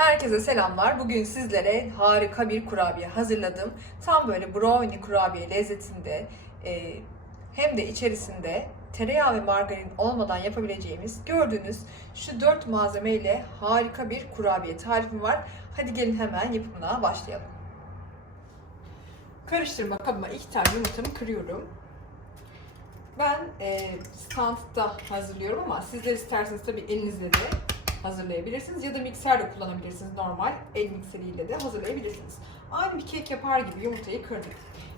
Herkese selamlar. Bugün sizlere harika bir kurabiye hazırladım. Tam böyle brownie kurabiye lezzetinde e, hem de içerisinde tereyağı ve margarin olmadan yapabileceğimiz gördüğünüz şu dört malzeme ile harika bir kurabiye tarifim var. Hadi gelin hemen yapımına başlayalım. Karıştırma kabıma iki tane yumurtamı kırıyorum. Ben e, standta hazırlıyorum ama sizler isterseniz tabii elinizle de hazırlayabilirsiniz ya da mikser de kullanabilirsiniz normal el mikseriyle de hazırlayabilirsiniz. Aynı bir kek yapar gibi yumurtayı kırdık.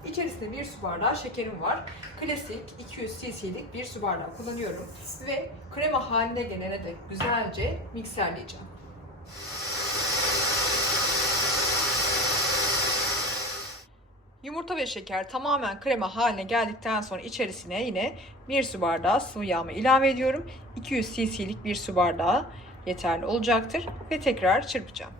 İçerisinde bir su bardağı şekerim var. Klasik 200 cc'lik bir su bardağı kullanıyorum ve krema haline gelene dek güzelce mikserleyeceğim. Yumurta ve şeker tamamen krema haline geldikten sonra içerisine yine bir su bardağı sıvı yağımı ilave ediyorum. 200 cc'lik bir su bardağı yeterli olacaktır ve tekrar çırpacağım.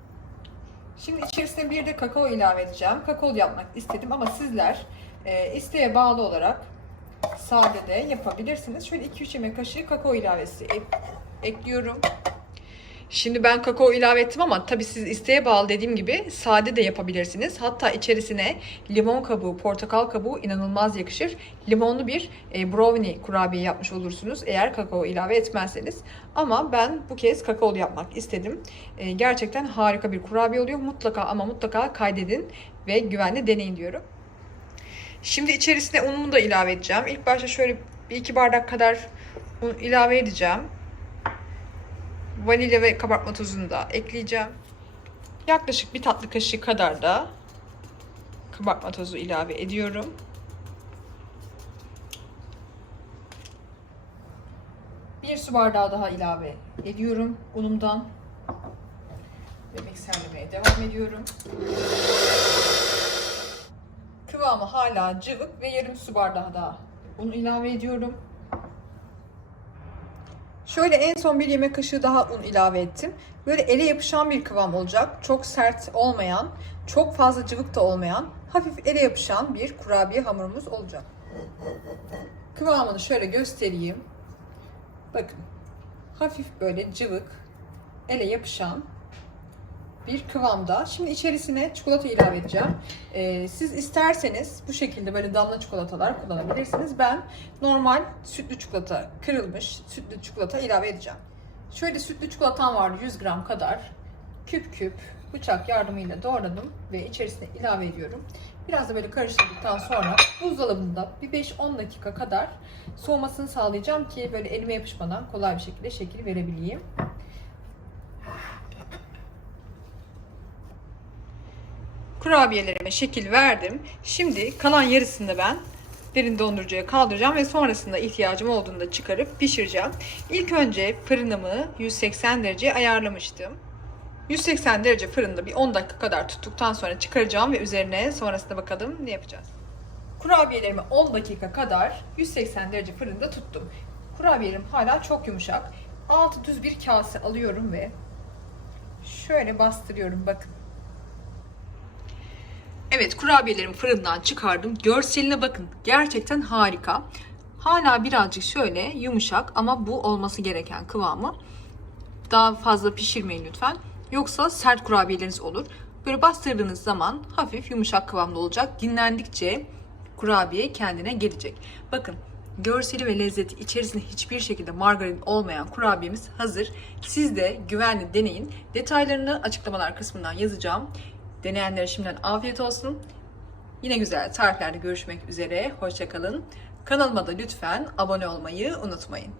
Şimdi içerisine bir de kakao ilave edeceğim. Kakao yapmak istedim ama sizler e, isteğe bağlı olarak sade de yapabilirsiniz. Şöyle 2-3 yemek kaşığı kakao ilavesi ek- ekliyorum. Şimdi ben kakao ilave ettim ama tabii siz isteğe bağlı dediğim gibi sade de yapabilirsiniz. Hatta içerisine limon kabuğu, portakal kabuğu inanılmaz yakışır. Limonlu bir e, brownie kurabiye yapmış olursunuz eğer kakao ilave etmezseniz. Ama ben bu kez kakaolu yapmak istedim. E, gerçekten harika bir kurabiye oluyor. Mutlaka ama mutlaka kaydedin ve güvenle deneyin diyorum. Şimdi içerisine unumu da ilave edeceğim. İlk başta şöyle bir iki bardak kadar un ilave edeceğim. Vanilya ve kabartma tozunu da ekleyeceğim. Yaklaşık bir tatlı kaşığı kadar da kabartma tozu ilave ediyorum. Bir su bardağı daha ilave ediyorum unumdan. Ve mikserlemeye devam ediyorum. Kıvamı hala cıvık ve yarım su bardağı daha un ilave ediyorum. Şöyle en son bir yemek kaşığı daha un ilave ettim. Böyle ele yapışan bir kıvam olacak. Çok sert olmayan, çok fazla cıvık da olmayan, hafif ele yapışan bir kurabiye hamurumuz olacak. Kıvamını şöyle göstereyim. Bakın. Hafif böyle cıvık, ele yapışan bir kıvamda. Şimdi içerisine çikolata ilave edeceğim. Ee, siz isterseniz bu şekilde böyle damla çikolatalar kullanabilirsiniz. Ben normal sütlü çikolata, kırılmış sütlü çikolata ilave edeceğim. Şöyle sütlü çikolatam var 100 gram kadar. Küp küp bıçak yardımıyla doğradım ve içerisine ilave ediyorum. Biraz da böyle karıştırdıktan sonra buzdolabında bir 5-10 dakika kadar soğumasını sağlayacağım ki böyle elime yapışmadan kolay bir şekilde şekil verebileyim. Kurabiyelerime şekil verdim. Şimdi kalan yarısını ben derin dondurucuya kaldıracağım ve sonrasında ihtiyacım olduğunda çıkarıp pişireceğim. İlk önce fırınımı 180 dereceye ayarlamıştım. 180 derece fırında bir 10 dakika kadar tuttuktan sonra çıkaracağım ve üzerine sonrasında bakalım ne yapacağız. Kurabiyelerimi 10 dakika kadar 180 derece fırında tuttum. Kurabiyelerim hala çok yumuşak. Altı düz bir kase alıyorum ve şöyle bastırıyorum bakın. Evet kurabiyelerimi fırından çıkardım. Görseline bakın. Gerçekten harika. Hala birazcık şöyle yumuşak ama bu olması gereken kıvamı. Daha fazla pişirmeyin lütfen. Yoksa sert kurabiyeleriniz olur. Böyle bastırdığınız zaman hafif yumuşak kıvamda olacak. Dinlendikçe kurabiye kendine gelecek. Bakın görseli ve lezzeti içerisinde hiçbir şekilde margarin olmayan kurabiyemiz hazır. Siz de güvenli deneyin. Detaylarını açıklamalar kısmından yazacağım. Deneyenlere şimdiden afiyet olsun. Yine güzel tariflerde görüşmek üzere. Hoşçakalın. Kanalıma da lütfen abone olmayı unutmayın.